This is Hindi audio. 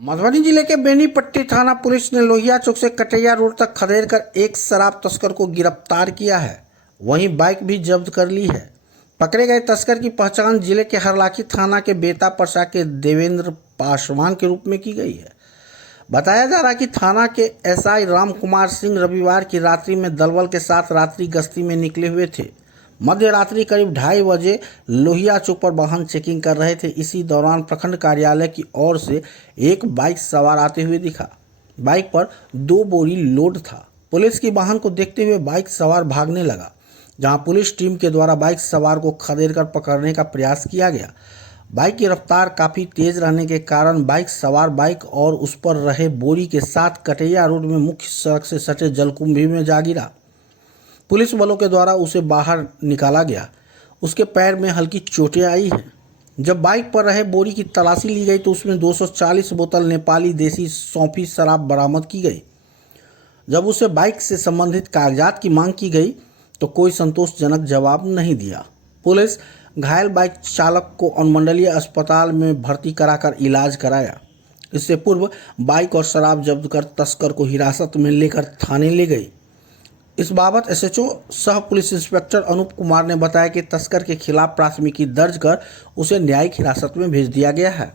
मधुबनी जिले के बेनीपट्टी थाना पुलिस ने लोहिया चौक से कटैया रोड तक खदेड़ कर एक शराब तस्कर को गिरफ्तार किया है। वहीं बाइक भी जब्त कर ली है। पकड़े गए तस्कर की पहचान जिले के हरलाखी थाना के बेता परसा के देवेंद्र पासवान के रूप में की गई है। बताया जा रहा है कि थाना के एसआई राम कुमार सिंह रविवार की रात्रि में दलबल के साथ रात्रि गश्ती में निकले हुए थे। मध्य रात्रि करीब 2:30 बजे लोहिया चौक पर वाहन चेकिंग कर रहे थे। इसी दौरान प्रखंड कार्यालय की ओर से एक बाइक सवार आते हुए दिखा। बाइक पर 2 बोरी लोड था। पुलिस की वाहन को देखते हुए बाइक सवार भागने लगा, जहां पुलिस टीम के द्वारा बाइक सवार को खदेड़कर पकड़ने का प्रयास किया गया। बाइक की रफ्तार काफ़ी तेज रहने के कारण बाइक सवार बाइक और उस पर रहे बोरी के साथ कटैया रोड में मुख्य सड़क से सटे जलकुंभी में जा गिरा। पुलिस बलों के द्वारा उसे बाहर निकाला गया। उसके पैर में हल्की चोटें आई हैं। जब बाइक पर रहे बोरी की तलाशी ली गई तो उसमें 240 बोतल नेपाली देसी सौंफी शराब बरामद की गई। जब उसे बाइक से संबंधित कागजात की मांग की गई तो कोई संतोषजनक जवाब नहीं दिया। पुलिस घायल बाइक चालक को अनुमंडलीय अस्पताल में भर्ती कराकर इलाज कराया। इससे पूर्व बाइक और शराब जब्त कर तस्कर को हिरासत में लेकर थाने ले गई। इस बाबत एसएचओ सह पुलिस इंस्पेक्टर अनूप कुमार ने बताया कि तस्कर के खिलाफ प्राथमिकी दर्ज कर उसे न्यायिक हिरासत में भेज दिया गया है।